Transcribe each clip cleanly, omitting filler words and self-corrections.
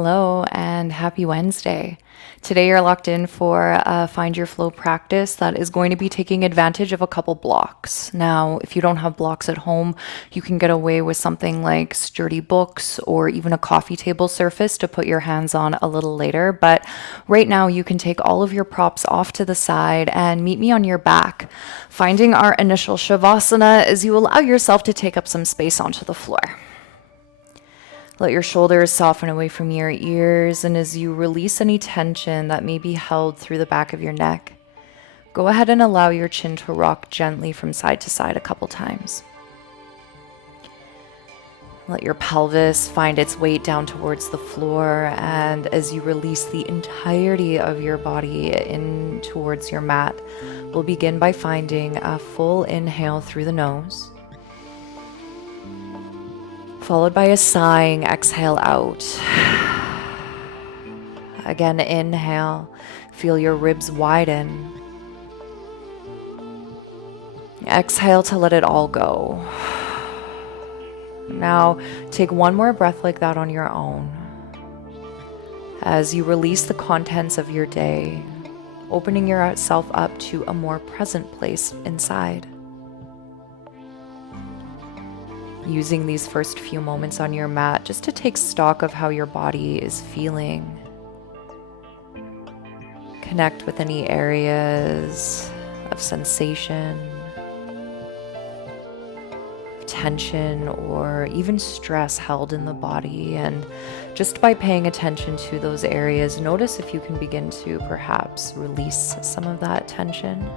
Hello and happy Wednesday. Today you're locked in for a Find Your Flow practice that is going to be taking advantage of a couple blocks. Now, if you don't have blocks at home, you can get away with something like sturdy books or even a coffee table surface to put your hands on a little later. But right now, you can take all of your props off to the side and meet me on your back, finding our initial Shavasana as you allow yourself to take up some space onto the floor. Let your shoulders soften away from your ears, and as you release any tension that may be held through the back of your neck, go ahead and allow your chin to rock gently from side to side a couple times. Let your pelvis find its weight down towards the floor, and as you release the entirety of your body in towards your mat, we'll begin by finding a full inhale through the nose, followed by a sighing exhale out. Again, inhale, feel your ribs widen. Exhale to let it all go. Now, take one more breath like that on your own. As you release the contents of your day, opening yourself up to a more present place inside. Using these first few moments on your mat just to take stock of how your body is feeling. Connect with any areas of sensation, tension, or even stress held in the body. And just by paying attention to those areas, notice if you can begin to perhaps release some of that tension.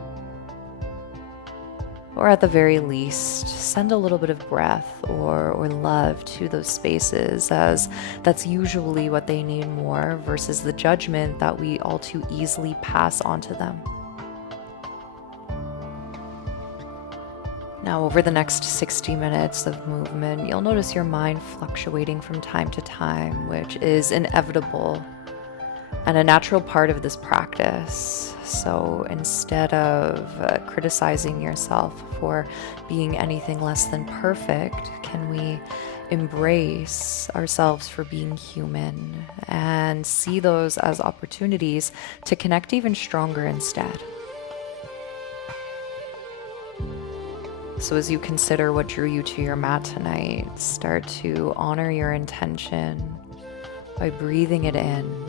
Or at the very least, send a little bit of breath or love to those spaces, as that's usually what they need more versus the judgment that we all too easily pass onto them. Now, over the next 60 minutes of movement, you'll notice your mind fluctuating from time to time, which is inevitable and a natural part of this practice. So instead of criticizing yourself for being anything less than perfect, can we embrace ourselves for being human and see those as opportunities to connect even stronger instead? So as you consider what drew you to your mat tonight, start to honor your intention by breathing it in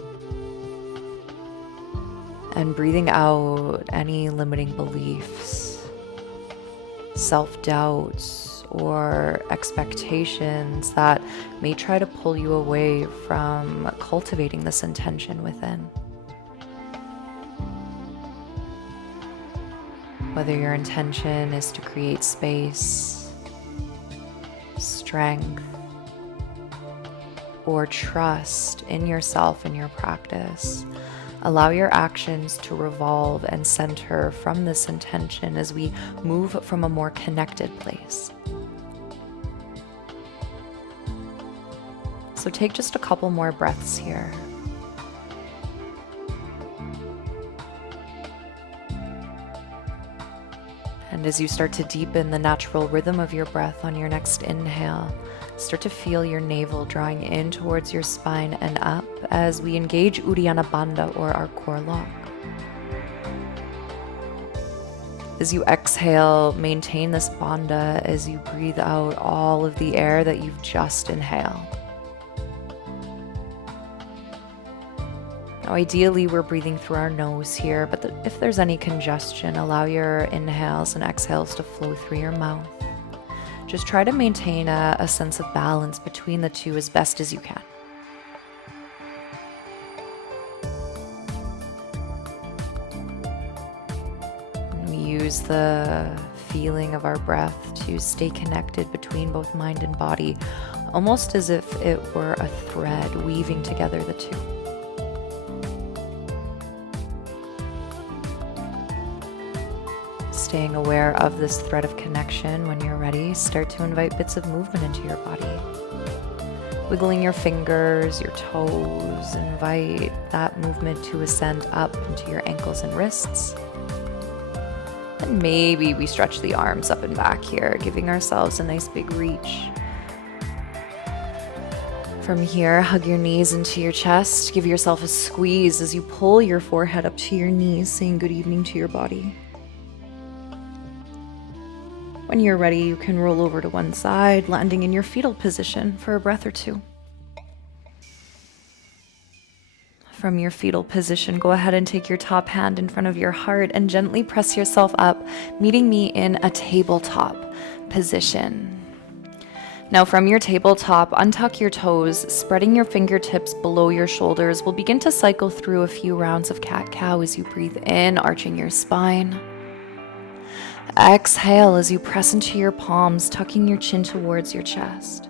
and breathing out any limiting beliefs, self-doubts, or expectations that may try to pull you away from cultivating this intention within. Whether your intention is to create space, strength, or trust in yourself and your practice, allow your actions to revolve and center from this intention as we move from a more connected place. So take just a couple more breaths here. And as you start to deepen the natural rhythm of your breath on your next inhale, start to feel your navel drawing in towards your spine and up as we engage Uddiyana Bandha, or our core lock. As you exhale, maintain this bandha as you breathe out all of the air that you've just inhaled. Now, ideally, we're breathing through our nose here, but if there's any congestion, allow your inhales and exhales to flow through your mouth. Just try to maintain a sense of balance between the two as best as you can. And we use the feeling of our breath to stay connected between both mind and body, almost as if it were a thread weaving together the two. Staying aware of this thread of connection, when you're ready, start to invite bits of movement into your body. Wiggling your fingers, your toes, invite that movement to ascend up into your ankles and wrists. And maybe we stretch the arms up and back here, giving ourselves a nice big reach. From here, hug your knees into your chest. Give yourself a squeeze as you pull your forehead up to your knees, saying good evening to your body. When you're ready, you can roll over to one side, landing in your fetal position for a breath or two. From your fetal position, go ahead and take your top hand in front of your heart and gently press yourself up, meeting me in a tabletop position. Now from your tabletop, untuck your toes, spreading your fingertips below your shoulders. We'll begin to cycle through a few rounds of cat-cow as you breathe in, arching your spine. Exhale as you press into your palms, tucking your chin towards your chest.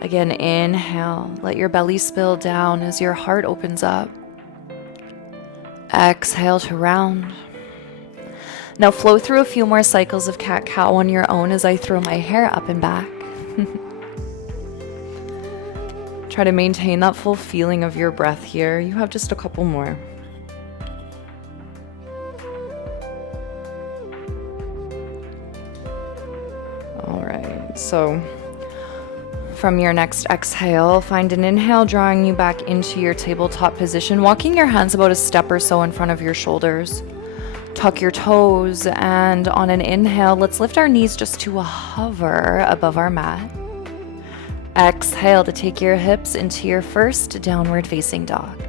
Again, inhale, let your belly spill down as your heart opens up. Exhale to round. Now flow through a few more cycles of cat-cow on your own as I throw my hair up and back. Try to maintain that full feeling of your breath here. You have just a couple more. All right, so from your next exhale, find an inhale drawing you back into your tabletop position, walking your hands about a step or so in front of your shoulders. Tuck your toes, and on an inhale, let's lift our knees just to a hover above our mat. Exhale to take your hips into your first downward facing dog.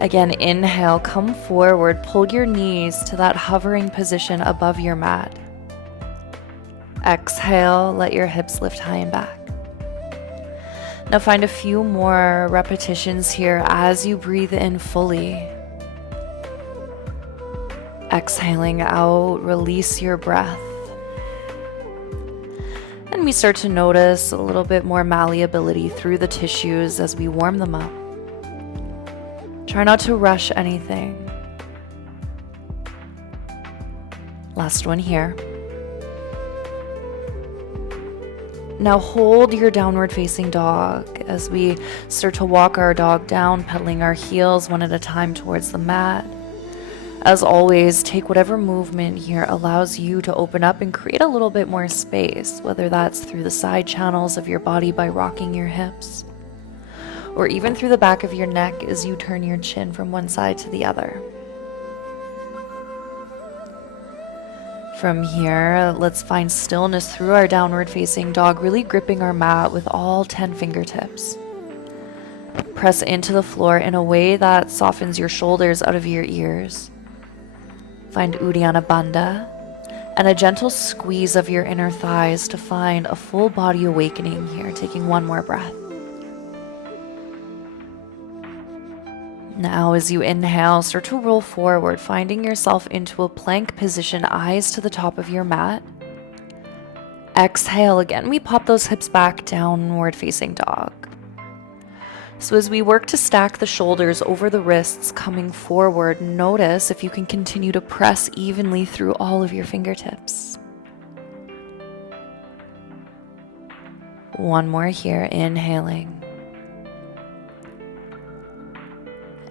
Again, inhale, come forward, pull your knees to that hovering position above your mat. Exhale, let your hips lift high and back. Now find a few more repetitions here as you breathe in fully. Exhaling out, release your breath. And we start to notice a little bit more malleability through the tissues as we warm them up. Try not to rush anything. Last one here. Now hold your downward facing dog as we start to walk our dog down, pedaling our heels one at a time towards the mat. As always, take whatever movement here allows you to open up and create a little bit more space, whether that's through the side channels of your body by rocking your hips, or even through the back of your neck as you turn your chin from one side to the other. From here, let's find stillness through our downward facing dog, really gripping our mat with all 10 fingertips. Press into the floor in a way that softens your shoulders out of your ears. Find Uddiyana Bandha and a gentle squeeze of your inner thighs to find a full body awakening here, taking one more breath. Now as you inhale, start to roll forward, finding yourself into a plank position, eyes to the top of your mat. Exhale again, we pop those hips back, downward facing dog. So as we work to stack the shoulders over the wrists coming forward, notice if you can continue to press evenly through all of your fingertips. One more here, inhaling.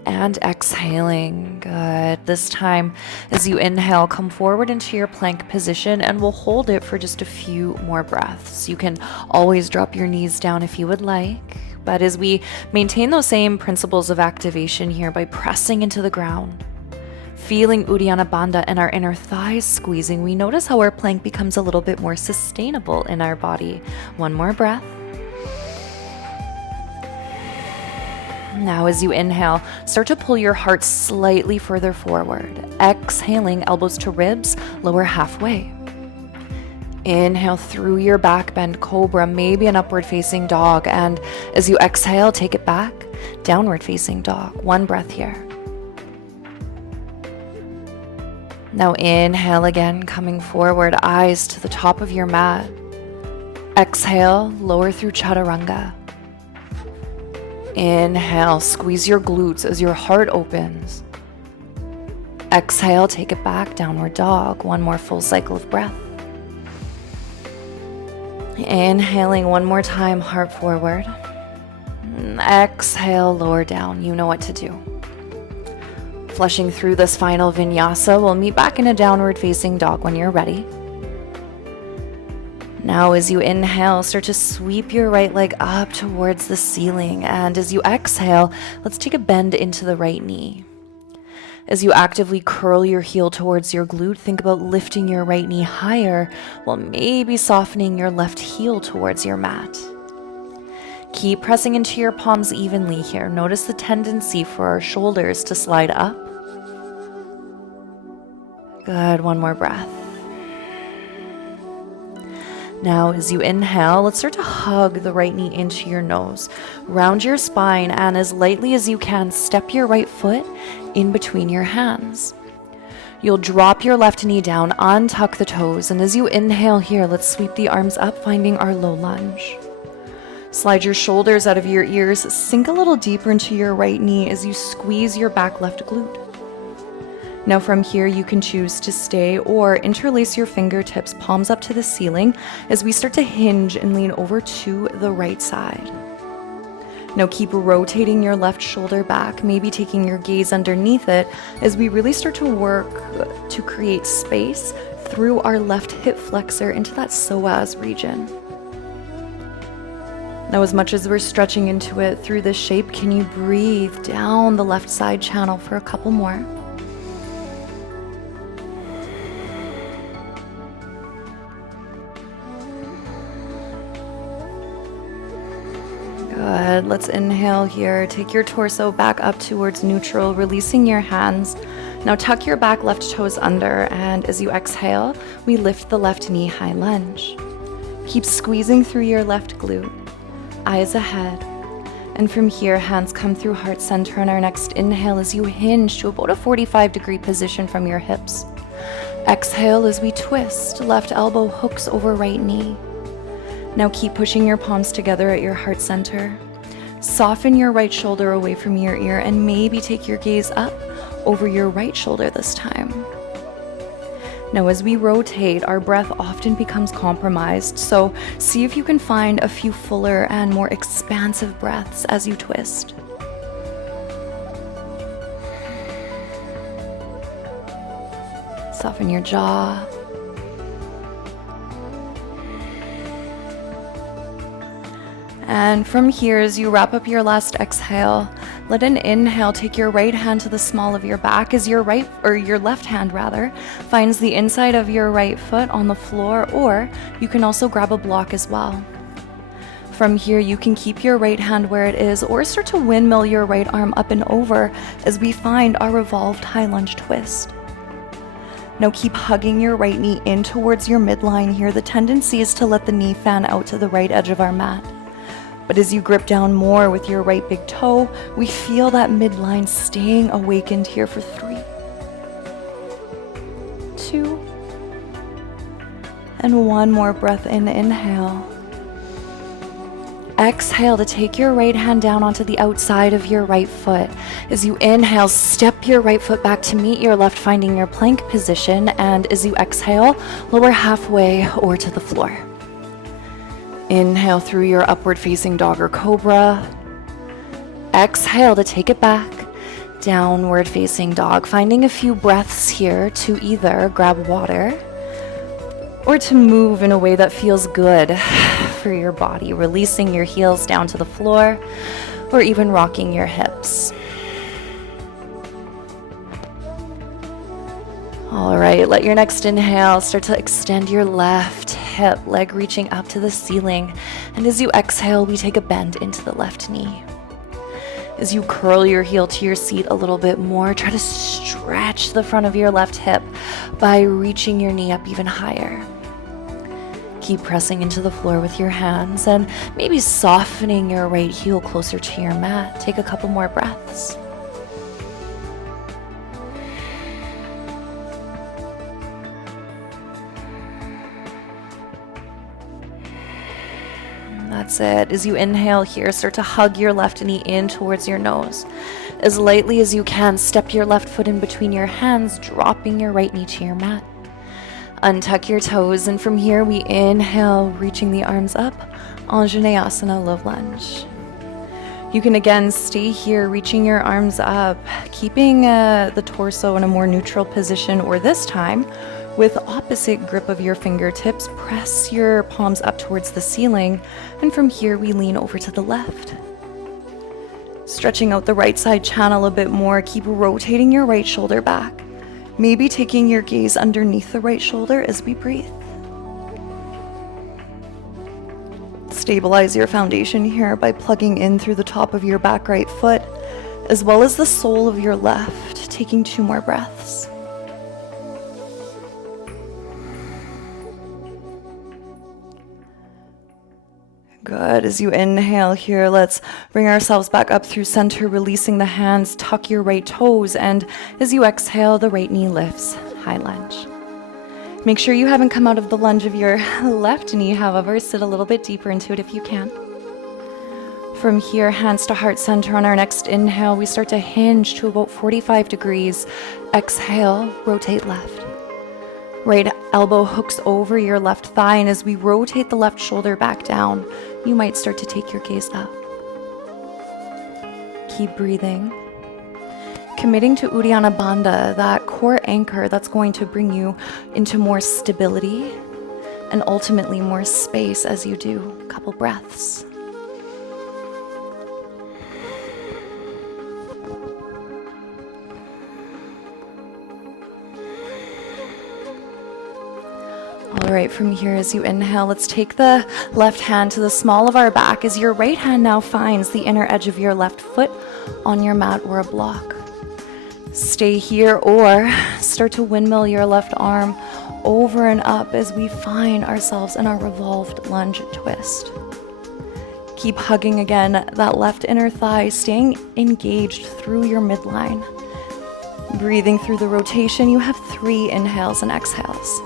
And exhaling. Good. This time, as you inhale, come forward into your plank position and we'll hold it for just a few more breaths. You can always drop your knees down if you would like. But as we maintain those same principles of activation here by pressing into the ground, feeling Uddiyana Bandha and our inner thighs squeezing, we notice how our plank becomes a little bit more sustainable in our body. One more breath. Now as you inhale, start to pull your heart slightly further forward. Exhaling, elbows to ribs, lower halfway. Inhale through your back, bend cobra, maybe an upward facing dog. And as you exhale, take it back, downward facing dog. One breath here. Now inhale again, coming forward, eyes to the top of your mat. Exhale, lower through chaturanga. Inhale, squeeze your glutes as your heart opens. Exhale, take it back, downward dog. One more full cycle of breath. Inhaling one more time, heart forward. Exhale, lower down. You know what to do. Flushing through this final vinyasa, we'll meet back in a downward facing dog when you're ready. Now as you inhale, start to sweep your right leg up towards the ceiling. And as you exhale, let's take a bend into the right knee. As you actively curl your heel towards your glute, think about lifting your right knee higher while maybe softening your left heel towards your mat. Keep pressing into your palms evenly here. Notice the tendency for our shoulders to slide up. Good, one more breath. Now, as you inhale, let's start to hug the right knee into your nose. Round your spine, and as lightly as you can, step your right foot in between your hands. You'll drop your left knee down, untuck the toes, and as you inhale here, let's sweep the arms up, finding our low lunge. Slide your shoulders out of your ears, sink a little deeper into your right knee as you squeeze your back left glute. Now from here, you can choose to stay or interlace your fingertips, palms up to the ceiling, as we start to hinge and lean over to the right side. Now keep rotating your left shoulder back, maybe taking your gaze underneath it, as we really start to work to create space through our left hip flexor into that psoas region. Now, as much as we're stretching into it through this shape, can you breathe down the left side channel for a couple more? Good. Let's inhale here. Take your torso back up towards neutral, releasing your hands. Now tuck your back left toes under, and as you exhale, we lift the left knee, high lunge. Keep squeezing through your left glute. Eyes ahead. And from here, hands come through heart center on our next inhale as you hinge to about a 45-degree position from your hips. Exhale as we twist, left elbow hooks over right knee. Now keep pushing your palms together at your heart center. Soften your right shoulder away from your ear and maybe take your gaze up over your right shoulder this time. Now as we rotate, our breath often becomes compromised, so see if you can find a few fuller and more expansive breaths as you twist. Soften your jaw. And from here, as you wrap up your last exhale, let an inhale take your right hand to the small of your back as your left hand finds the inside of your right foot on the floor, or you can also grab a block as well. From here, you can keep your right hand where it is or start to windmill your right arm up and over as we find our revolved high lunge twist. Now keep hugging your right knee in towards your midline here. The tendency is to let the knee fan out to the right edge of our mat. But as you grip down more with your right big toe, we feel that midline staying awakened here for 3, 2, and 1 more breath in. Inhale. Exhale to take your right hand down onto the outside of your right foot. As you inhale, step your right foot back to meet your left, finding your plank position. And as you exhale, lower halfway or to the floor. Inhale through your upward facing dog or cobra. Exhale to take it back, downward facing dog, finding a few breaths here to either grab water or to move in a way that feels good for your body, releasing your heels down to the floor or even rocking your hips. All right, let your next inhale start to extend your left hip, leg reaching up to the ceiling. And as you exhale, we take a bend into the left knee. As you curl your heel to your seat a little bit more, try to stretch the front of your left hip by reaching your knee up even higher. Keep pressing into the floor with your hands and maybe softening your right heel closer to your mat. Take a couple more breaths. That's it. As you inhale here, start to hug your left knee in towards your nose. As lightly as you can, step your left foot in between your hands, dropping your right knee to your mat. Untuck your toes, and from here we inhale, reaching the arms up, Anjaneyasana, low lunge. You can again stay here, reaching your arms up, keeping the torso in a more neutral position, or this time, With opposite grip of your fingertips, press your palms up towards the ceiling, and from here we lean over to the left. Stretching out the right side channel a bit more, keep rotating your right shoulder back, maybe taking your gaze underneath the right shoulder as we breathe. Stabilize your foundation here by plugging in through the top of your back right foot, as well as the sole of your left, taking 2 more breaths. Good. As you inhale here, let's bring ourselves back up through center, releasing the hands, tuck your right toes, and as you exhale, the right knee lifts, high lunge. Make sure you haven't come out of the lunge of your left knee, however, sit a little bit deeper into it if you can. From here, hands to heart center. On our next inhale, we start to hinge to about 45 degrees. Exhale, rotate left. Right elbow hooks over your left thigh, and as we rotate the left shoulder back down, you might start to take your gaze up. Keep breathing. Committing to Uddiyana Bandha, that core anchor that's going to bring you into more stability and ultimately more space as you do. A couple breaths. All right, from here, as you inhale, let's take the left hand to the small of our back as your right hand now finds the inner edge of your left foot on your mat or a block. Stay here or start to windmill your left arm over and up as we find ourselves in our revolved lunge twist. Keep hugging again that left inner thigh, staying engaged through your midline. Breathing through the rotation, you have 3 inhales and exhales.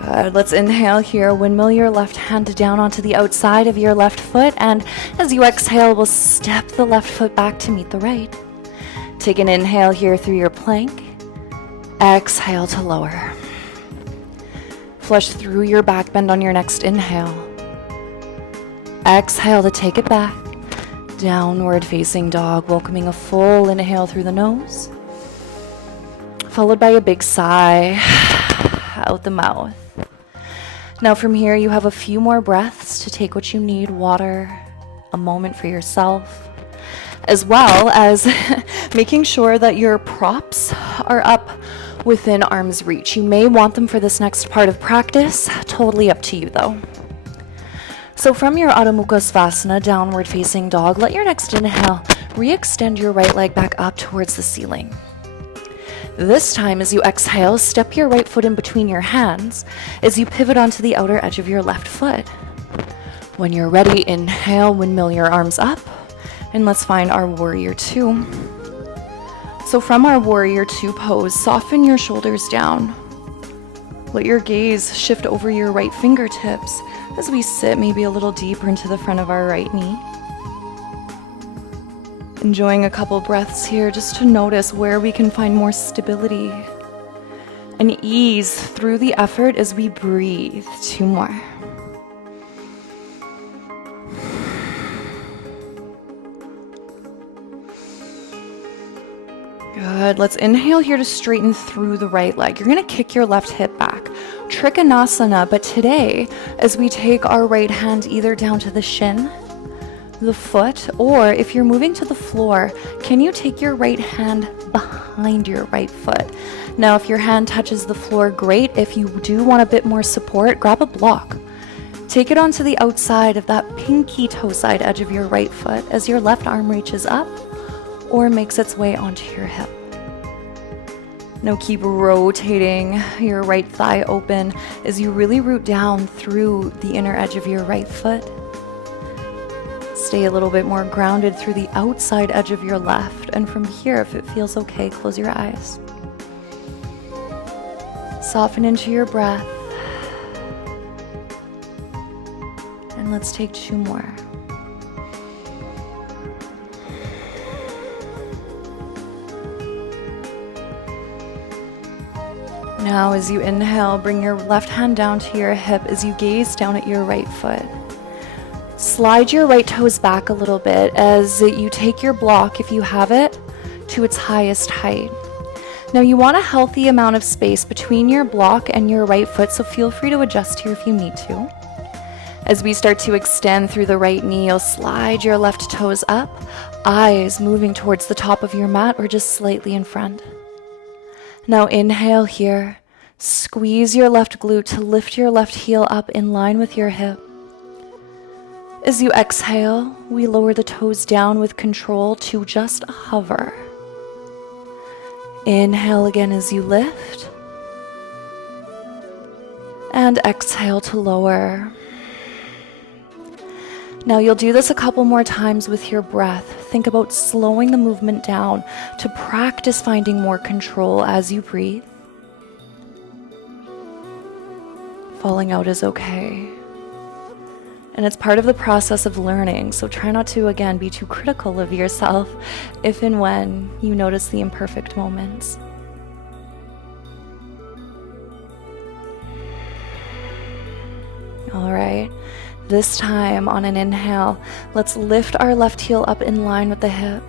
Good. Let's inhale here. Windmill your left hand down onto the outside of your left foot, and as you exhale, we'll step the left foot back to meet the right. Take an inhale here through your plank. Exhale to lower. Flush through your back bend on your next inhale. Exhale to take it back. Downward facing dog, welcoming a full inhale through the nose, followed by a big sigh out the mouth. Now from here, you have a few more breaths to take what you need, water, a moment for yourself, as well as making sure that your props are up within arm's reach. You may want them for this next part of practice, totally up to you though. So from your Adho Mukha Svanasana, downward facing dog, let your next inhale re-extend your right leg back up towards the ceiling. This time, as you exhale, step your right foot in between your hands as you pivot onto the outer edge of your left foot. When you're ready, inhale, windmill your arms up, and let's find our Warrior Two. So from our Warrior Two pose, soften your shoulders down. Let your gaze shift over your right fingertips as we sit maybe a little deeper into the front of our right knee. Enjoying a couple breaths here just to notice where we can find more stability and ease through the effort as we breathe. 2 more. Good. Let's inhale here to straighten through the right leg. You're going to kick your left hip back. Trikonasana, but today, as we take our right hand either down to the shin, the foot, or if you're moving to the floor, can you take your right hand behind your right foot? Now, if your hand touches the floor, great. If you do want a bit more support, grab a block. Take it onto the outside of that pinky toe side edge of your right foot as your left arm reaches up or makes its way onto your hip. Now keep rotating your right thigh open as you really root down through the inner edge of your right foot. Stay a little bit more grounded through the outside edge of your left, and from here, if it feels okay, close your eyes. Soften into your breath. And let's take 2 more. Now as you inhale, bring your left hand down to your hip as you gaze down at your right foot. Slide your right toes back a little bit as you take your block, if you have it, to its highest height. Now you want a healthy amount of space between your block and your right foot, so feel free to adjust here if you need to. As we start to extend through the right knee, you'll slide your left toes up, eyes moving towards the top of your mat or just slightly in front. Now inhale here, squeeze your left glute to lift your left heel up in line with your hip. As you exhale, we lower the toes down with control to just hover. Inhale again as you lift, and exhale to lower. Now you'll do this a couple more times with your breath. Think about slowing the movement down to practice finding more control as you breathe. Falling out is okay. And it's part of the process of learning, so try not to, again, be too critical of yourself if and when you notice the imperfect moments. All right, this time on an inhale, let's lift our left heel up in line with the hip.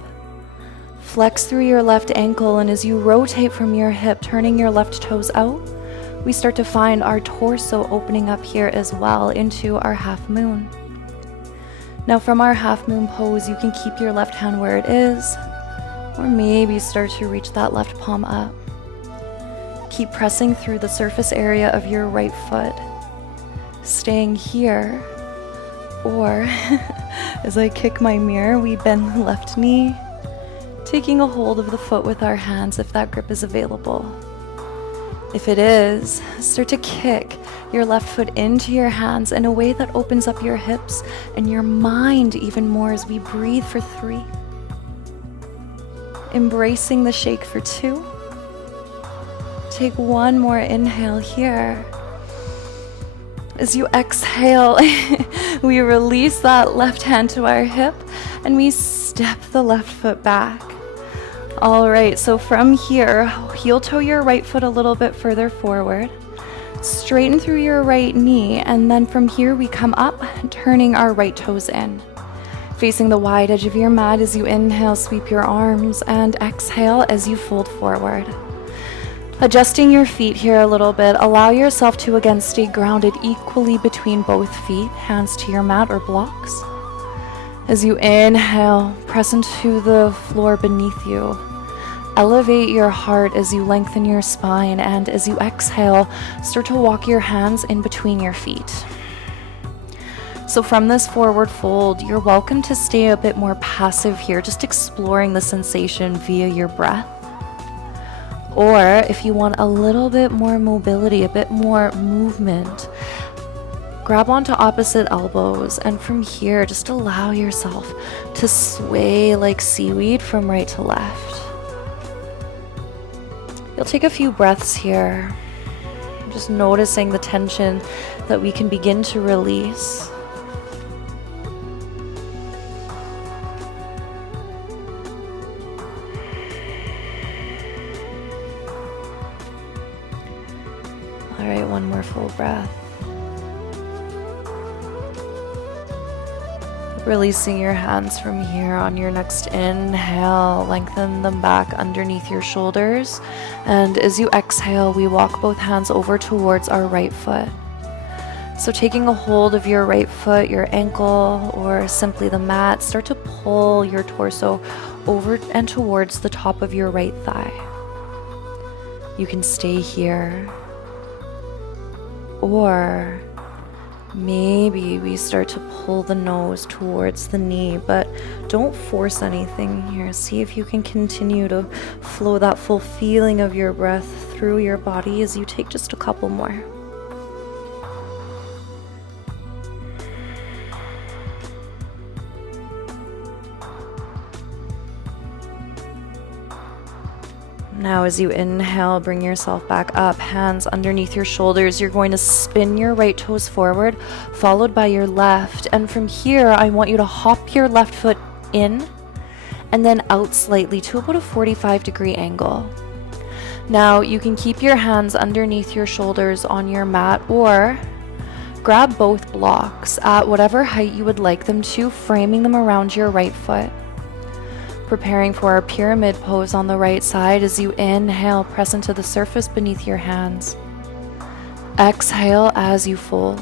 Flex through your left ankle, and as you rotate from your hip, turning your left toes out, we start to find our torso opening up here as well into our half moon. Now from our half moon pose, you can keep your left hand where it is, or maybe start to reach that left palm up. Keep pressing through the surface area of your right foot, staying here, or as I kick my mirror, we bend the left knee, taking a hold of the foot with our hands if that grip is available. If it is, start to kick your left foot into your hands in a way that opens up your hips and your mind even more as we breathe for 3. Embracing the shake for 2. Take one more inhale here. As you exhale, we release that left hand to our hip and we step the left foot back. All right, so from here, heel toe your right foot a little bit further forward, straighten through your right knee, and then from here we come up, turning our right toes in. Facing the wide edge of your mat as you inhale, sweep your arms, and exhale as you fold forward. Adjusting your feet here a little bit, allow yourself to again stay grounded equally between both feet, hands to your mat or blocks. As you inhale, press into the floor beneath you. Elevate your heart as you lengthen your spine, and as you exhale, start to walk your hands in between your feet. So from this forward fold, you're welcome to stay a bit more passive here, just exploring the sensation via your breath. Or if you want a little bit more mobility, a bit more movement, grab onto opposite elbows, and from here, just allow yourself to sway like seaweed from right to left. You'll take a few breaths here, just noticing the tension that we can begin to release. All right, one more full breath. Releasing your hands from here on your next inhale, lengthen them back underneath your shoulders. And as you exhale, we walk both hands over towards our right foot. So taking a hold of your right foot, your ankle, or simply the mat, start to pull your torso over and towards the top of your right thigh. You can stay here, or maybe we start to pull the nose towards the knee, but don't force anything here. See if you can continue to flow that full feeling of your breath through your body as you take just a couple more. Now as you inhale, bring yourself back up, hands underneath your shoulders. You're going to spin your right toes forward, followed by your left. And from here, I want you to hop your left foot in and then out slightly to about a 45-degree angle. Now you can keep your hands underneath your shoulders on your mat, or grab both blocks at whatever height you would like them to, framing them around your right foot. Preparing for our pyramid pose on the right side. As you inhale, press into the surface beneath your hands. Exhale as you fold.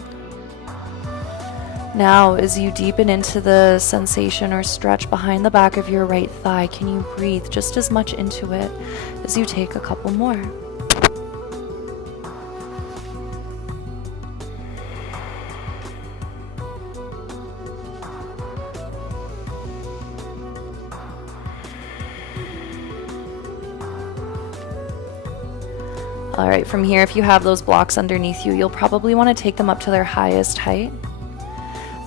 Now, as you deepen into the sensation or stretch behind the back of your right thigh, can you breathe just as much into it as you take a couple more? All right, from here, if you have those blocks underneath you, you'll probably want to take them up to their highest height.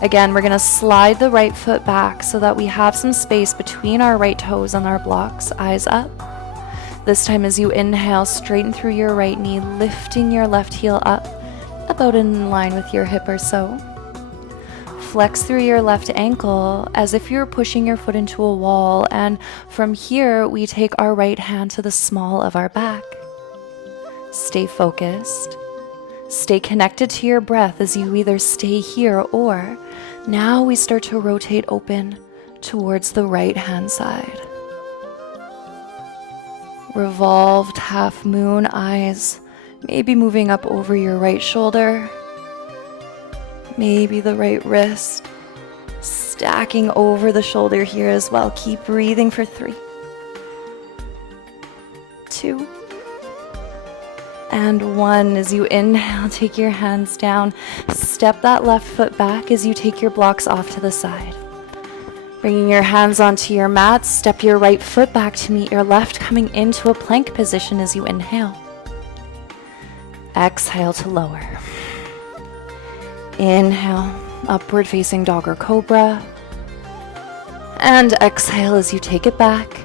Again, we're going to slide the right foot back so that we have some space between our right toes and our blocks. Eyes up. This time, as you inhale, straighten through your right knee, lifting your left heel up, about in line with your hip or so. Flex through your left ankle as if you're pushing your foot into a wall, and from here, we take our right hand to the small of our back. Stay focused. Stay connected to your breath as you either stay here or now we start to rotate open towards the right hand side. Revolved half moon, eyes maybe moving up over your right shoulder, maybe the right wrist, stacking over the shoulder here as well. Keep breathing for 3, 2, and 1. As you inhale, take your hands down. Step that left foot back as you take your blocks off to the side. Bringing your hands onto your mat, step your right foot back to meet your left, coming into a plank position as you inhale. Exhale to lower. Inhale, upward facing dog or cobra. And exhale as you take it back,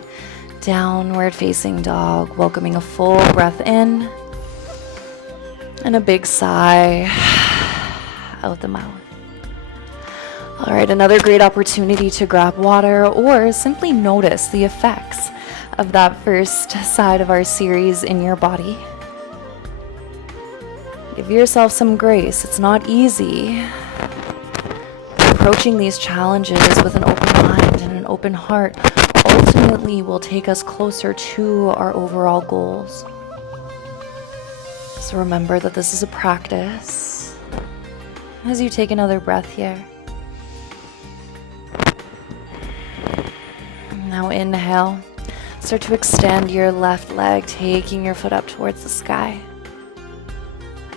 downward facing dog, welcoming a full breath in. And a big sigh out the mouth. All right, another great opportunity to grab water or simply notice the effects of that first side of our series in your body. Give yourself some grace. It's not easy. Approaching these challenges with an open mind and an open heart ultimately will take us closer to our overall goals. So remember that this is a practice. As you take another breath here. Now inhale. Start to extend your left leg, taking your foot up towards the sky.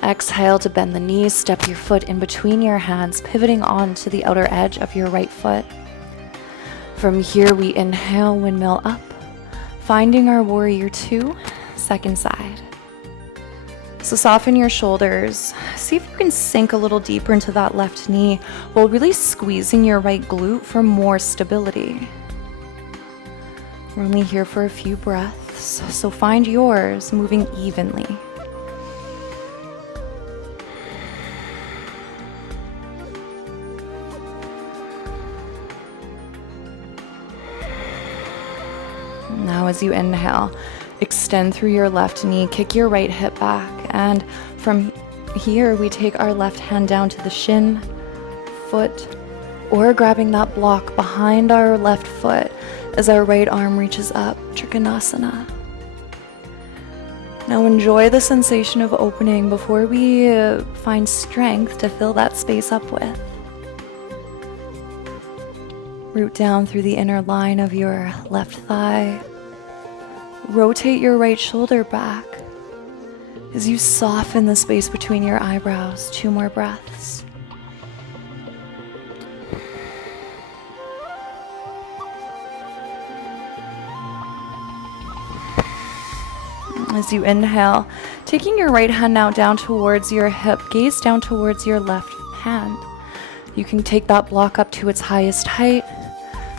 Exhale to bend the knees, step your foot in between your hands, pivoting onto the outer edge of your right foot. From here, we inhale, windmill up, finding our warrior 2, second side. So soften your shoulders. See if you can sink a little deeper into that left knee while really squeezing your right glute for more stability. We're only here for a few breaths, so find yours moving evenly. Now as you inhale, extend through your left knee, kick your right hip back, and from here we take our left hand down to the shin, foot, or grabbing that block behind our left foot as our right arm reaches up, Trikonasana. Now enjoy the sensation of opening before we find strength to fill that space up with. Root down through the inner line of your left thigh. Rotate your right shoulder back as you soften the space between your eyebrows. 2 more breaths. As you inhale, taking your right hand now down towards your hip, gaze down towards your left hand. You can take that block up to its highest height.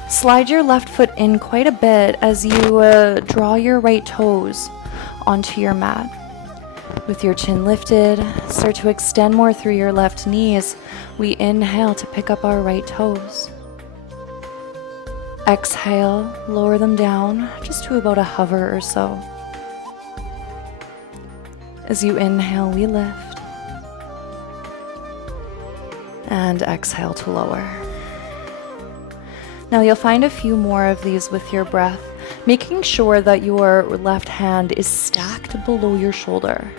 Slide your left foot in quite a bit as you draw your right toes onto your mat. With your chin lifted, start to extend more through your left knee as we inhale to pick up our right toes. Exhale, lower them down just to about a hover or so. As you inhale, we lift. And exhale to lower. Now you'll find a few more of these with your breath, making sure that your left hand is stacked below your shoulder.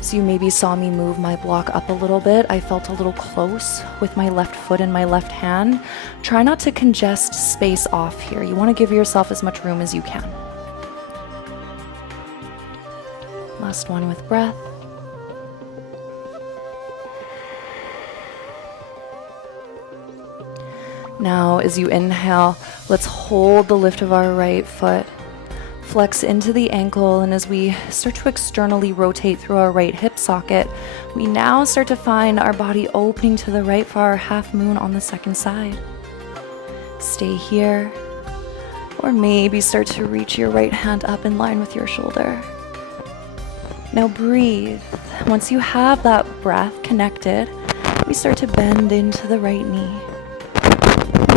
So you maybe saw me move my block up a little bit. I felt a little close with my left foot and my left hand. Try not to congest space off here. You want to give yourself as much room as you can. Last one with breath. Now, as you inhale, let's hold the lift of our right foot. Flex into the ankle, and as we start to externally rotate through our right hip socket, we now start to find our body opening to the right for our half moon on the second side. Stay here, or maybe start to reach your right hand up in line with your shoulder. Now breathe. Once you have that breath connected, we start to bend into the right knee,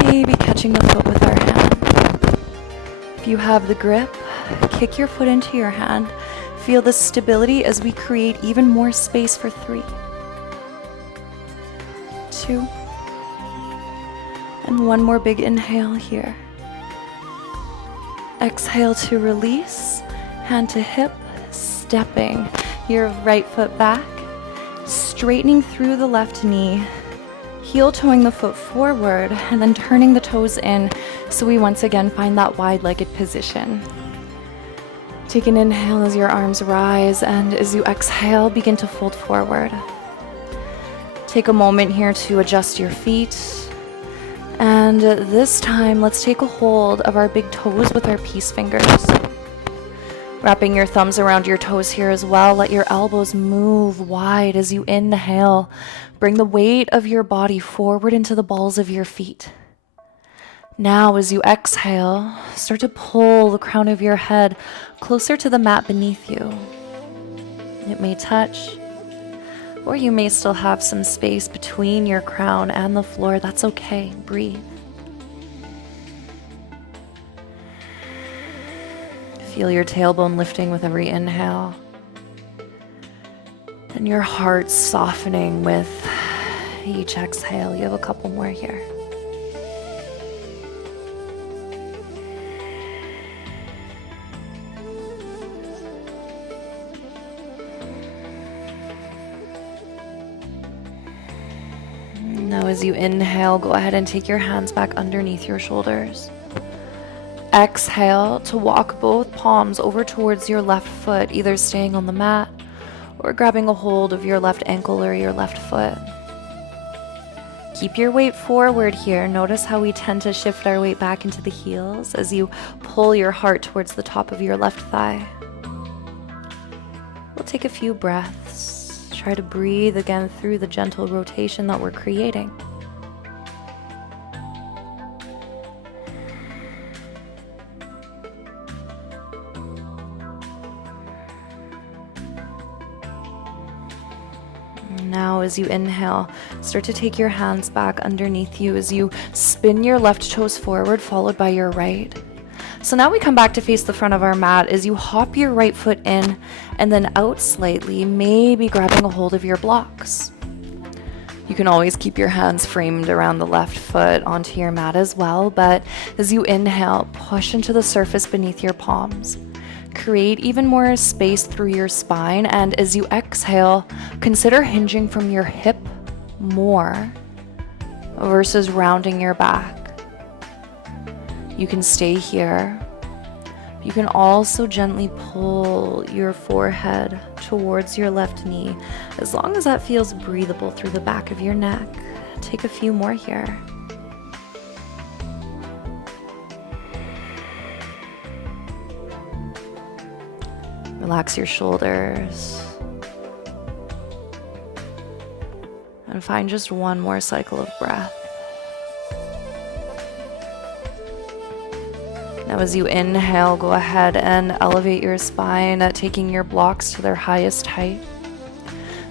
maybe catching the foot with our hand. If you have the grip, kick your foot into your hand. Feel the stability as we create even more space for 3, 2, and one more big inhale here. Exhale to release, hand to hip, stepping your right foot back, straightening through the left knee, heel toeing the foot forward, and then turning the toes in so we once again find that wide-legged position. Take an inhale as your arms rise, and as you exhale, begin to fold forward. Take a moment here to adjust your feet. And this time, let's take a hold of our big toes with our peace fingers. Wrapping your thumbs around your toes here as well. Let your elbows move wide as you inhale. Bring the weight of your body forward into the balls of your feet. Now, as you exhale, start to pull the crown of your head closer to the mat beneath you. It may touch, or you may still have some space between your crown and the floor. That's okay. Breathe. Feel your tailbone lifting with every inhale, and your heart softening with each exhale. You have a couple more here. Now, as you inhale, go ahead and take your hands back underneath your shoulders. Exhale to walk both palms over towards your left foot, either staying on the mat or grabbing a hold of your left ankle or your left foot. Keep your weight forward here. Notice how we tend to shift our weight back into the heels as you pull your heart towards the top of your left thigh. We'll take a few breaths. Try to breathe again through the gentle rotation that we're creating. Now, as you inhale, start to take your hands back underneath you as you spin your left toes forward, followed by your right. So now we come back to face the front of our mat as you hop your right foot in and then out slightly, maybe grabbing a hold of your blocks. You can always keep your hands framed around the left foot onto your mat as well, but as you inhale, push into the surface beneath your palms. Create even more space through your spine, and as you exhale, consider hinging from your hip more versus rounding your back. You can stay here. You can also gently pull your forehead towards your left knee, as long as that feels breathable through the back of your neck. Take a few more here. Relax your shoulders. And find just one more cycle of breath. Now, as you inhale, go ahead and elevate your spine, taking your blocks to their highest height.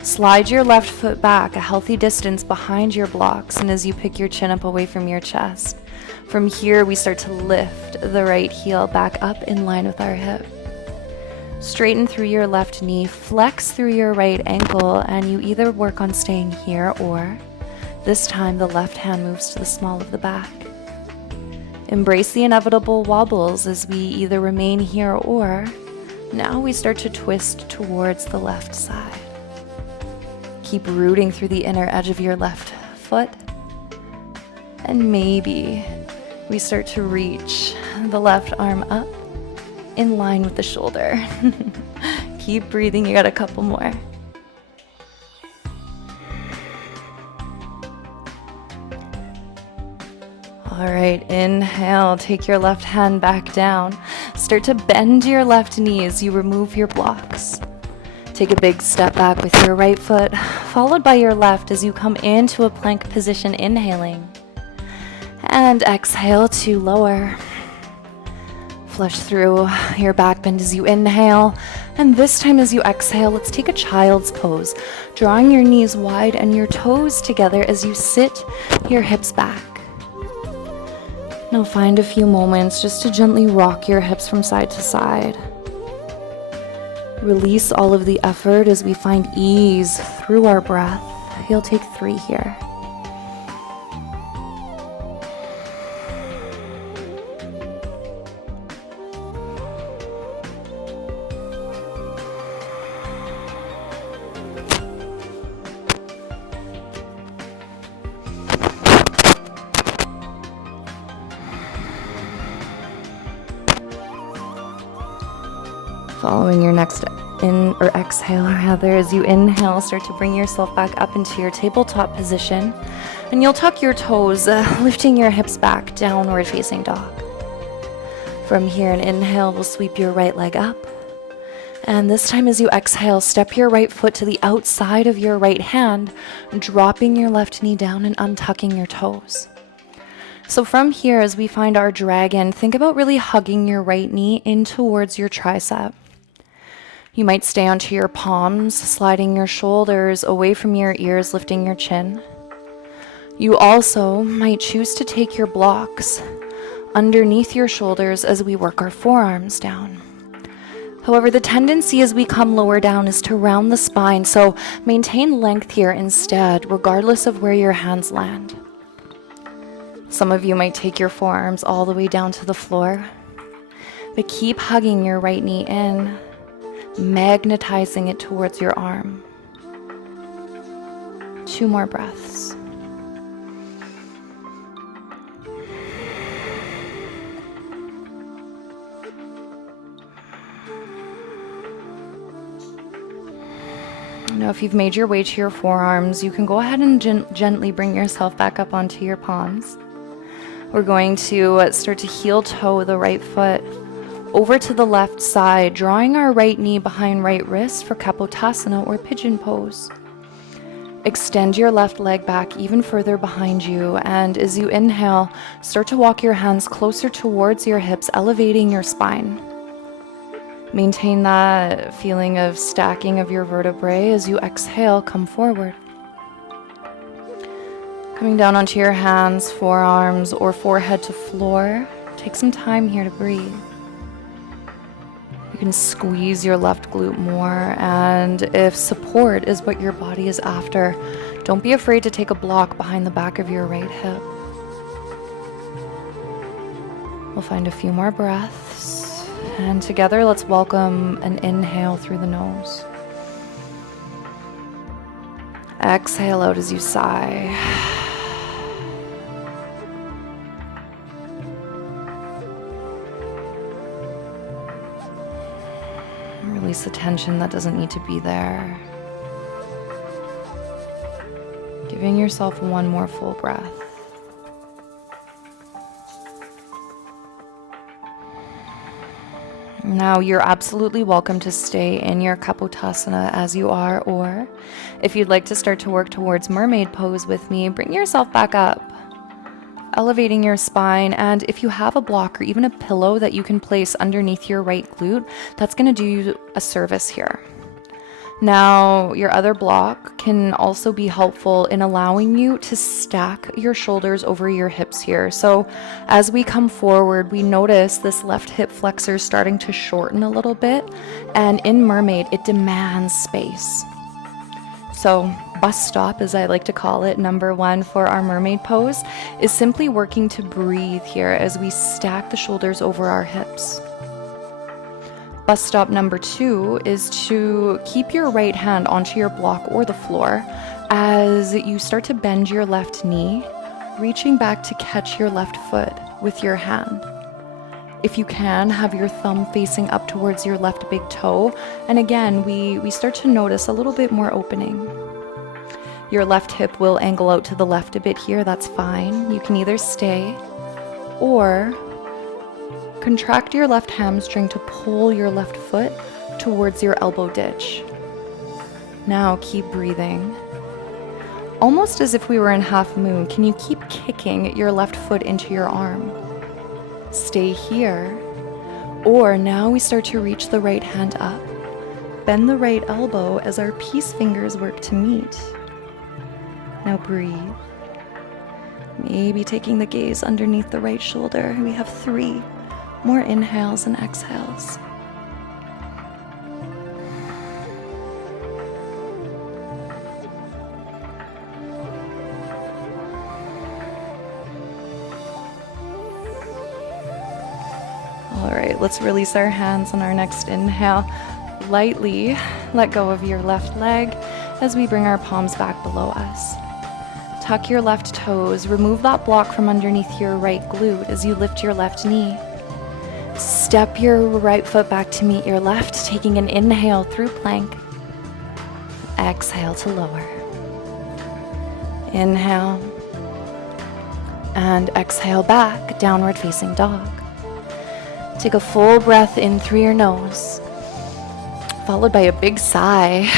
Slide your left foot back a healthy distance behind your blocks, and as you pick your chin up away from your chest, from here we start to lift the right heel back up in line with our hip. Straighten through your left knee, flex through your right ankle, and you either work on staying here or this time the left hand moves to the small of the back. Embrace the inevitable wobbles as we either remain here or now we start to twist towards the left side. Keep rooting through the inner edge of your left foot. And maybe we start to reach the left arm up in line with the shoulder. Keep breathing, you got a couple more. All right, inhale, take your left hand back down. Start to bend your left knee as you remove your blocks. Take a big step back with your right foot, followed by your left as you come into a plank position, inhaling. And exhale to lower. Flush through your back bend as you inhale. And this time as you exhale, let's take a child's pose, drawing your knees wide and your toes together as you sit your hips back. Now find a few moments just to gently rock your hips from side to side. Release all of the effort as we find ease through our breath. You'll take 3 here. Following your next exhale as you inhale, start to bring yourself back up into your tabletop position, and you'll tuck your toes, lifting your hips back, downward facing dog. From here, an inhale will sweep your right leg up, and this time as you exhale, step your right foot to the outside of your right hand, dropping your left knee down and untucking your toes. So from here, as we find our dragon, think about really hugging your right knee in towards your tricep. You might stay onto your palms, sliding your shoulders away from your ears, lifting your chin. You also might choose to take your blocks underneath your shoulders as we work our forearms down. However, the tendency as we come lower down is to round the spine, so maintain length here instead, regardless of where your hands land. Some of you might take your forearms all the way down to the floor, but keep hugging your right knee in, magnetizing it towards your arm. 2 more breaths. Now, if you've made your way to your forearms, you can go ahead and gently bring yourself back up onto your palms. We're going to start to heel toe the right foot over to the left side, drawing our right knee behind right wrist for Kapotasana or pigeon pose. Extend your left leg back even further behind you, and as you inhale, start to walk your hands closer towards your hips, elevating your spine. Maintain that feeling of stacking of your vertebrae. As you exhale, come forward. Coming down onto your hands, forearms, or forehead to floor. Take some time here to breathe. You can squeeze your left glute more, and if support is what your body is after, don't be afraid to take a block behind the back of your right hip. We'll find a few more breaths, and together let's welcome an inhale through the nose. Exhale out as you sigh. Release the tension that doesn't need to be there. Giving yourself one more full breath. Now you're absolutely welcome to stay in your Kapotasana as you are, or if you'd like to start to work towards mermaid pose with me, bring yourself back up, elevating your spine, and if you have a block or even a pillow that you can place underneath your right glute, that's going to do you a service here. Now, your other block can also be helpful in allowing you to stack your shoulders over your hips here. So as we come forward, we notice this left hip flexor starting to shorten a little bit, And in mermaid, it demands space. So bus stop, as I like to call it, number 1 for our mermaid pose, is simply working to breathe here as we stack the shoulders over our hips. Bus stop number 2 is to keep your right hand onto your block or the floor as you start to bend your left knee, reaching back to catch your left foot with your hand. If you can, have your thumb facing up towards your left big toe. And again, we start to notice a little bit more opening. Your left hip will angle out to the left a bit here. That's fine. You can either stay or contract your left hamstring to pull your left foot towards your elbow ditch. Now keep breathing. Almost as if we were in half moon, can you keep kicking your left foot into your arm? Stay here. Or now we start to reach the right hand up. Bend the right elbow as our peace fingers work to meet. Now breathe. Maybe taking the gaze underneath the right shoulder. We have 3 more inhales and exhales. All right, let's release our hands on our next inhale. Lightly let go of your left leg as we bring our palms back below us. Tuck your left toes, remove that block from underneath your right glute as you lift your left knee. Step your right foot back to meet your left, taking an inhale through plank. Exhale to lower. Inhale. And exhale back, downward facing dog. Take a full breath in through your nose, followed by a big sigh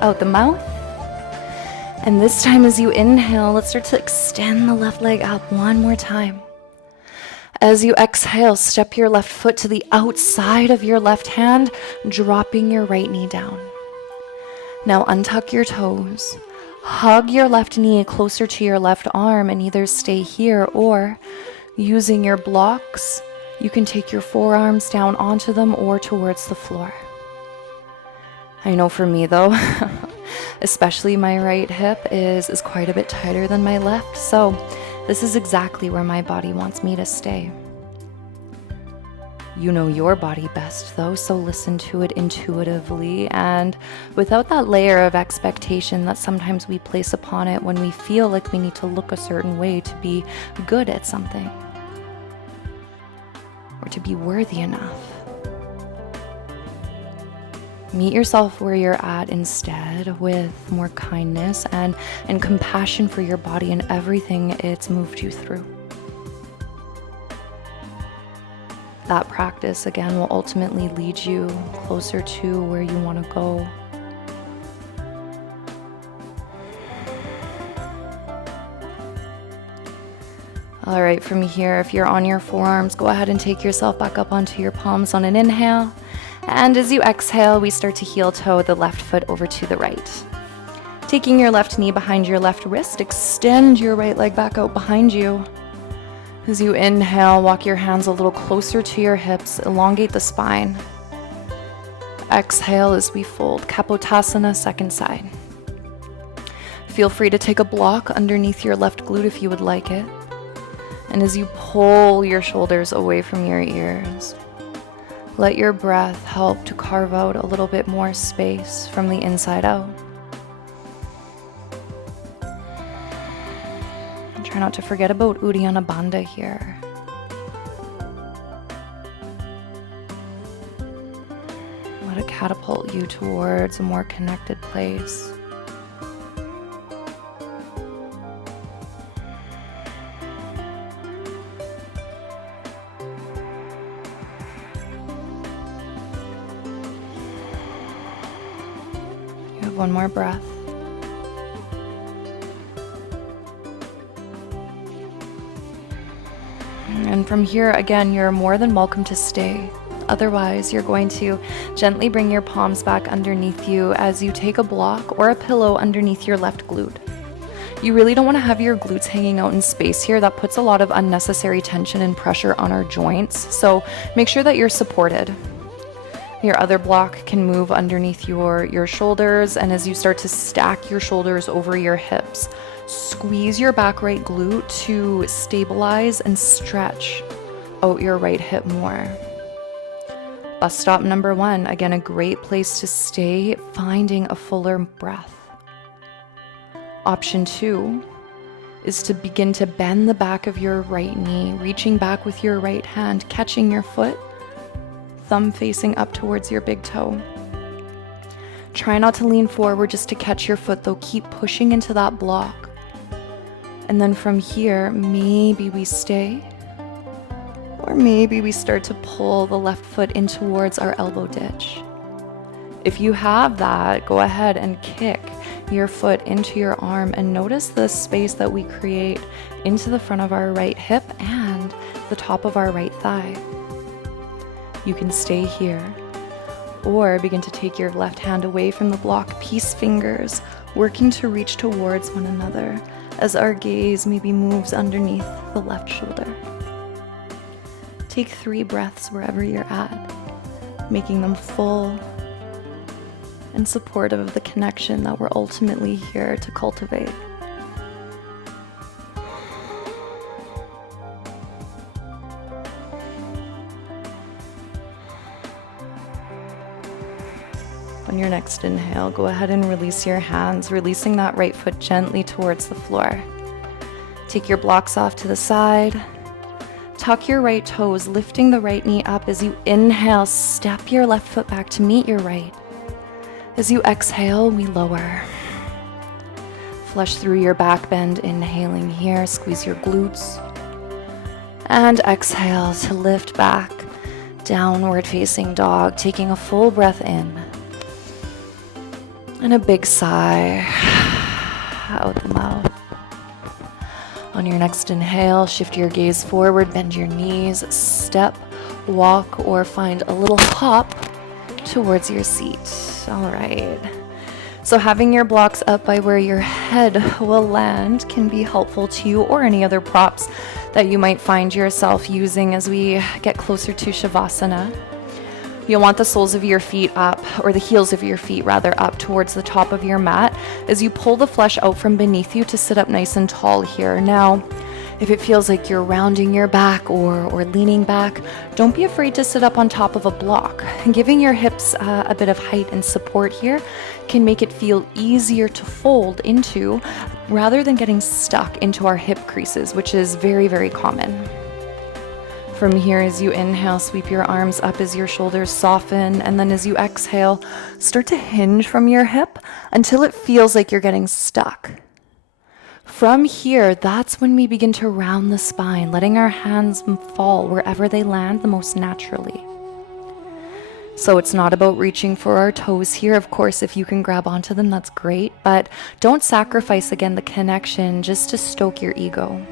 out the mouth. And this time as you inhale, let's start to extend the left leg up one more time. As you exhale, step your left foot to the outside of your left hand, dropping your right knee down. Now untuck your toes. Hug your left knee closer to your left arm and either stay here or, using your blocks, you can take your forearms down onto them or towards the floor. I know for me though, especially my right hip is quite a bit tighter than my left, so this is exactly where my body wants me to stay. You know your body best though, so listen to it intuitively and without that layer of expectation that sometimes we place upon it when we feel like we need to look a certain way to be good at something or to be worthy enough. Meet yourself where you're at instead with more kindness and compassion for your body and everything it's moved you through. That practice, again, will ultimately lead you closer to where you want to go. All right, from here, if you're on your forearms, go ahead and take yourself back up onto your palms on an inhale. And as you exhale, we start to heel toe the left foot over to the right. Taking your left knee behind your left wrist, extend your right leg back out behind you. As you inhale, walk your hands a little closer to your hips, elongate the spine. Exhale as we fold, Kapotasana, second side. Feel free to take a block underneath your left glute if you would like it. And as you pull your shoulders away from your ears, let your breath help to carve out a little bit more space from the inside out. And try not to forget about Uddiyana Bandha here. Let it catapult you towards a more connected place. One more breath. And from here, again, you're more than welcome to stay. Otherwise, you're going to gently bring your palms back underneath you as you take a block or a pillow underneath your left glute. You really don't want to have your glutes hanging out in space here. That puts a lot of unnecessary tension and pressure on our joints. So make sure that you're supported. Your other block can move underneath your shoulders, and as you start to stack your shoulders over your hips, squeeze your back right glute to stabilize and stretch out your right hip more. Bus stop number 1, again, a great place to stay, finding a fuller breath. Option 2 is to begin to bend the back of your right knee, reaching back with your right hand, catching your foot, thumb facing up towards your big toe. Try not to lean forward just to catch your foot though, keep pushing into that block. And then from here, maybe we stay, or maybe we start to pull the left foot in towards our elbow ditch. If you have that, go ahead and kick your foot into your arm and notice the space that we create into the front of our right hip and the top of our right thigh. You can stay here or begin to take your left hand away from the block, peace fingers, working to reach towards one another as our gaze maybe moves underneath the left shoulder. Take 3 breaths wherever you're at, making them full and supportive of the connection that we're ultimately here to cultivate. On your next inhale, go ahead and release your hands, releasing that right foot gently towards the floor. Take your blocks off to the side. Tuck your right toes, lifting the right knee up. As you inhale, step your left foot back to meet your right. As you exhale, we lower. Flush through your back bend, inhaling here, squeeze your glutes. And exhale to lift back, downward facing dog, taking a full breath in. And a big sigh out the mouth. On your next inhale, shift your gaze forward, bend your knees, step, walk, or find a little hop towards your seat. All right. So having your blocks up by where your head will land can be helpful to you or any other props that you might find yourself using as we get closer to Shavasana. You'll want the soles of your feet up, or the heels of your feet rather, up towards the top of your mat as you pull the flesh out from beneath you to sit up nice and tall here. Now, if it feels like you're rounding your back or leaning back, don't be afraid to sit up on top of a block. Giving your hips a bit of height and support here can make it feel easier to fold into rather than getting stuck into our hip creases, which is very, very common. From here, as you inhale, sweep your arms up as your shoulders soften, and then as you exhale, start to hinge from your hip until it feels like you're getting stuck. From here, that's when we begin to round the spine, letting our hands fall wherever they land the most naturally. So it's not about reaching for our toes here. Of course, if you can grab onto them, that's great, but don't sacrifice, again, the connection just to stoke your ego.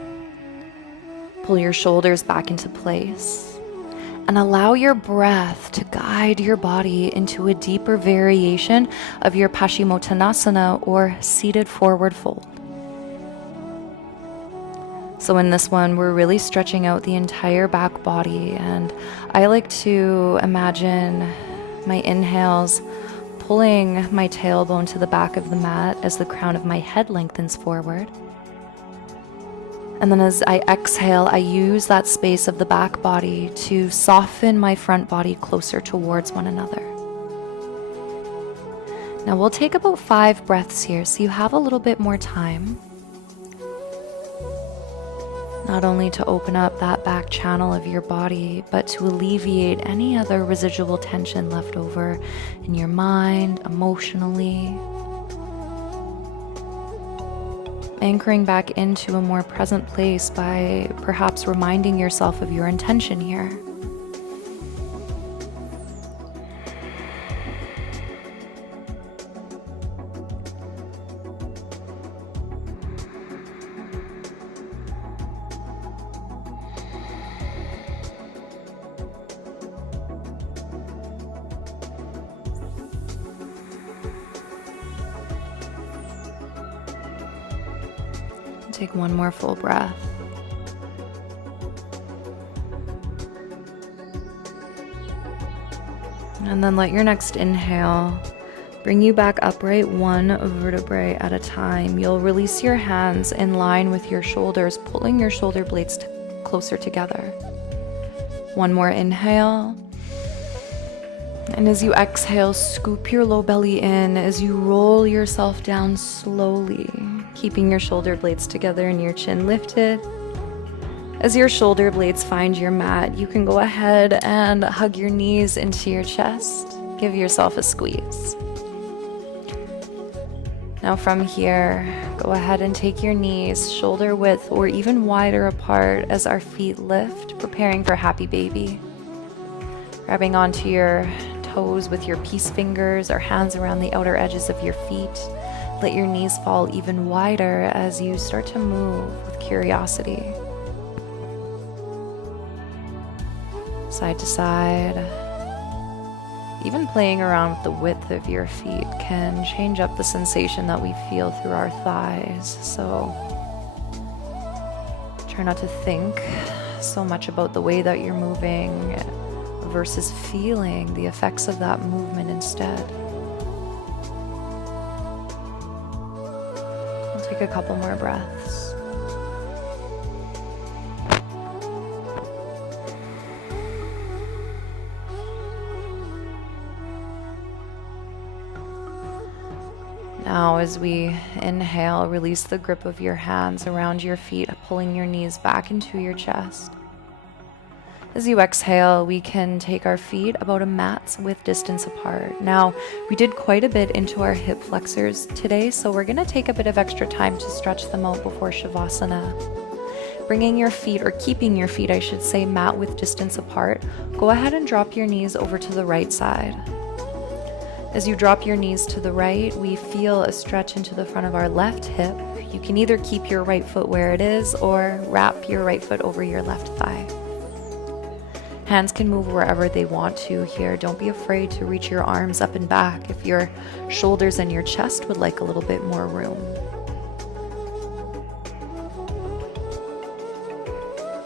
Pull your shoulders back into place and allow your breath to guide your body into a deeper variation of your Paschimottanasana, or seated forward fold. So in this one, we're really stretching out the entire back body, and I like to imagine my inhales pulling my tailbone to the back of the mat as the crown of my head lengthens forward. And then as I exhale, I use that space of the back body to soften my front body closer towards one another. Now we'll take about 5 breaths here, so you have a little bit more time. Not only to open up that back channel of your body, but to alleviate any other residual tension left over in your mind, emotionally. Anchoring back into a more present place by perhaps reminding yourself of your intention here. Take one more full breath. And then let your next inhale bring you back upright, one vertebrae at a time. You'll release your hands in line with your shoulders, pulling your shoulder blades closer together. One more inhale. And as you exhale, scoop your low belly in as you roll yourself down slowly, keeping your shoulder blades together and your chin lifted. As your shoulder blades find your mat, you can go ahead and hug your knees into your chest. Give yourself a squeeze. Now from here, go ahead and take your knees shoulder width or even wider apart as our feet lift, preparing for happy baby. Grabbing onto your toes with your peace fingers or hands around the outer edges of your feet. Let your knees fall even wider as you start to move with curiosity. Side to side. Even playing around with the width of your feet can change up the sensation that we feel through our thighs. So try not to think so much about the way that you're moving versus feeling the effects of that movement instead. We'll take a couple more breaths. Now, as we inhale, release the grip of your hands around your feet, pulling your knees back into your chest. As you exhale, we can take our feet about a mat's width distance apart. Now, we did quite a bit into our hip flexors today, so we're going to take a bit of extra time to stretch them out before Shavasana. Bringing your feet, or keeping your feet, I should say, mat width distance apart, go ahead and drop your knees over to the right side. As you drop your knees to the right, we feel a stretch into the front of our left hip. You can either keep your right foot where it is or wrap your right foot over your left thigh. Hands can move wherever they want to here. Don't be afraid to reach your arms up and back if your shoulders and your chest would like a little bit more room.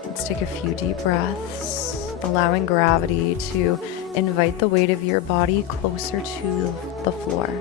Let's take a few deep breaths, allowing gravity to invite the weight of your body closer to the floor.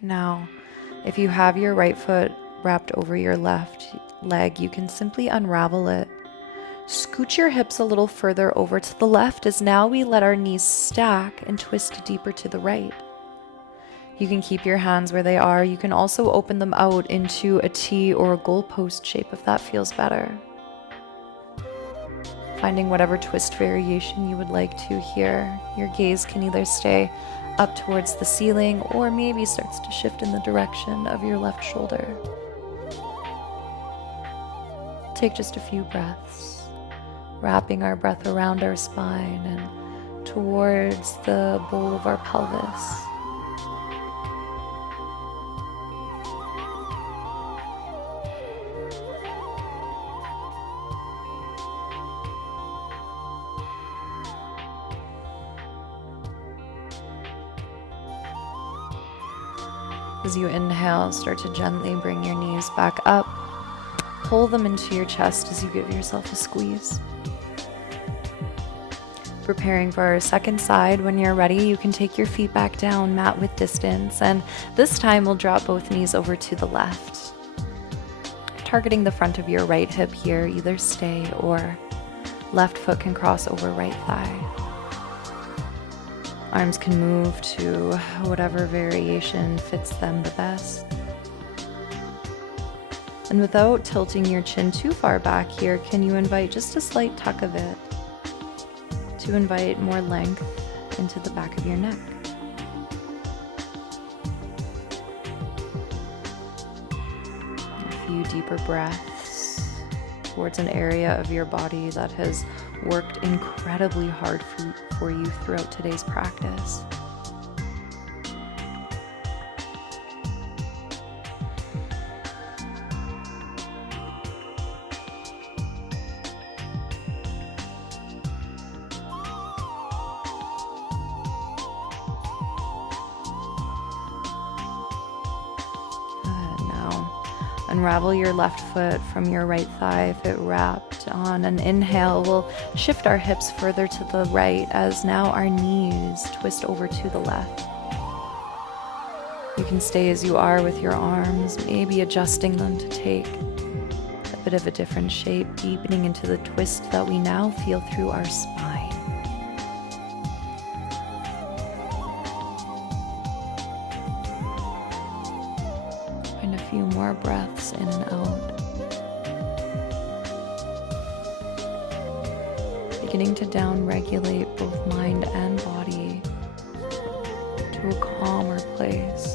Now, if you have your right foot wrapped over your left leg, you can simply unravel it. Scoot your hips a little further over to the left as now we let our knees stack and twist deeper to the right. You can keep your hands where they are. You can also open them out into a T or a goalpost shape if that feels better. Finding whatever twist variation you would like to here. Your gaze can either stay up towards the ceiling or maybe starts to shift in the direction of your left shoulder. Take just a few breaths, wrapping our breath around our spine and towards the bowl of our pelvis. As you inhale, start to gently bring your knees back up. Pull them into your chest as you give yourself a squeeze. Preparing for our second side. When you're ready, you can take your feet back down, mat width distance, and this time we'll drop both knees over to the left. Targeting the front of your right hip here, either stay or left foot can cross over right thigh. Arms can move to whatever variation fits them the best. And without tilting your chin too far back here, can you invite just a slight tuck of it to invite more length into the back of your neck. A few deeper breaths towards an area of your body that has worked incredibly hard for you throughout today's practice. Unravel your left foot from your right thigh if it wrapped. On an inhale, we'll shift our hips further to the right as now our knees twist over to the left. You can stay as you are with your arms, maybe adjusting them to take a bit of a different shape, deepening into the twist that we now feel through our spine. Find a few more breaths in and out. Beginning to down-regulate both mind and body to a calmer place.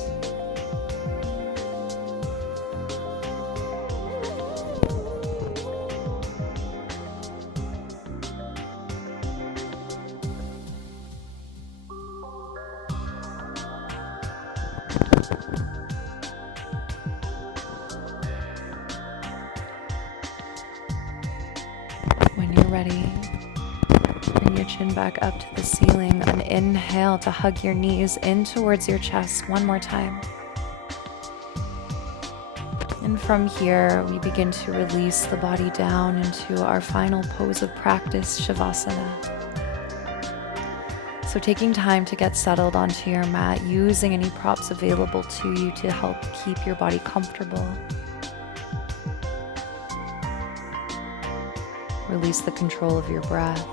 When you're ready, bring your chin back up to the ceiling. An inhale to hug your knees in towards your chest one more time. And from here, we begin to release the body down into our final pose of practice, Shavasana. So taking time to get settled onto your mat, using any props available to you to help keep your body comfortable. Release the control of your breath.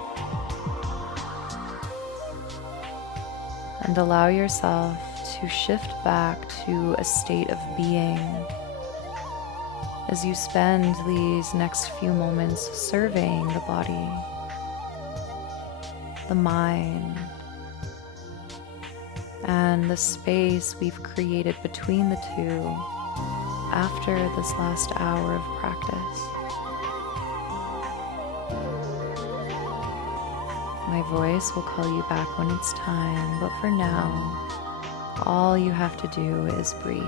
And allow yourself to shift back to a state of being as you spend these next few moments serving the body, the mind, and the space we've created between the two after this last hour of practice. My voice will call you back when it's time, but for now, all you have to do is breathe.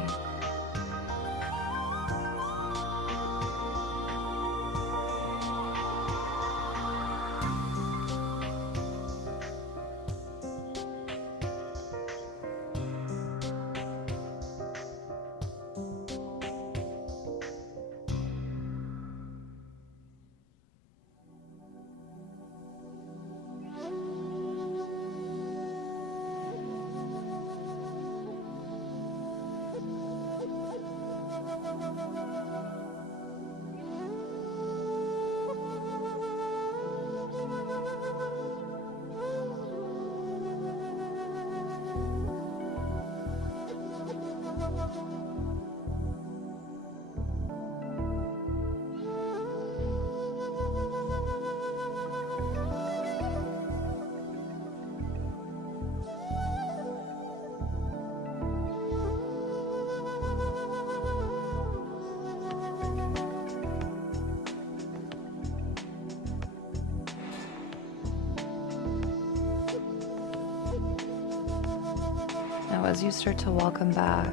Now, as you start to welcome back,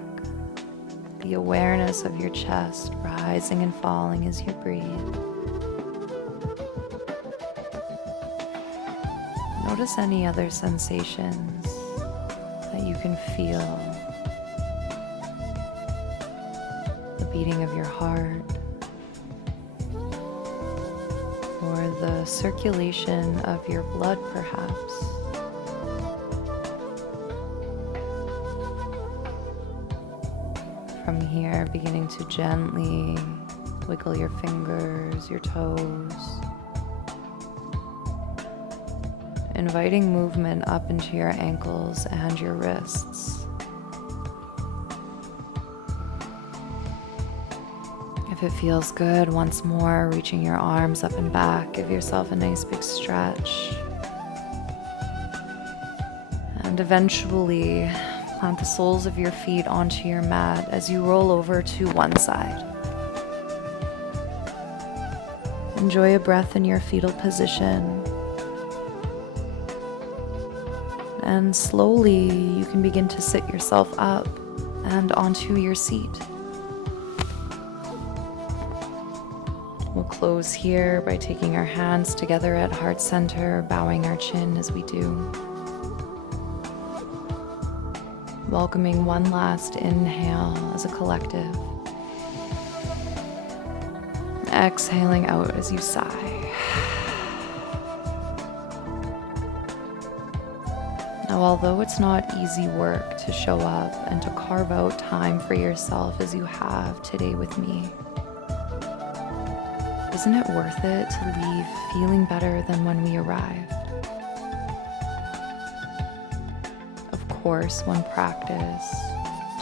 the awareness of your chest rising and falling as you breathe. Notice any other sensations that you can feel. The beating of your heart, or the circulation of your blood, perhaps. From here, beginning to gently wiggle your fingers, your toes, inviting movement up into your ankles and your wrists. If it feels good, once more, reaching your arms up and back, give yourself a nice big stretch. And eventually, plant the soles of your feet onto your mat as you roll over to one side. Enjoy a breath in your fetal position. And slowly you can begin to sit yourself up and onto your seat. We'll close here by taking our hands together at heart center, bowing our chin as we do. Welcoming one last inhale as a collective. exhaling out as you sigh. Now, although it's not easy work to show up and to carve out time for yourself as you have today with me, isn't it worth it to leave feeling better than when we arrived? Of course, one practice,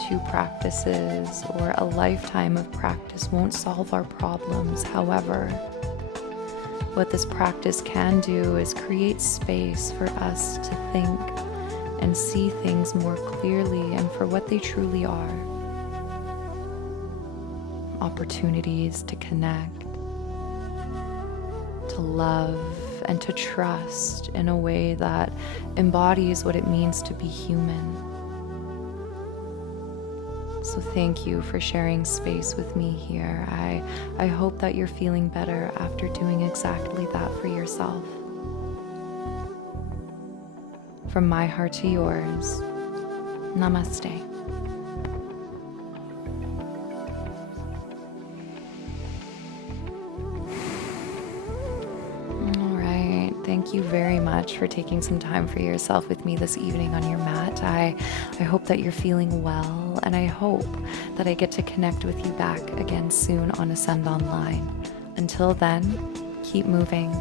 2 practices, or a lifetime of practice won't solve our problems. However, what this practice can do is create space for us to think and see things more clearly and for what they truly are. Opportunities to connect, to love, and to trust in a way that embodies what it means to be human. So thank you for sharing space with me here. I hope that you're feeling better after doing exactly that for yourself. From my heart to yours, namaste. Thank you very much for taking some time for yourself with me this evening on your mat. I hope that you're feeling well, and I hope that I get to connect with you back again soon on Ascend Online. Until then, keep moving,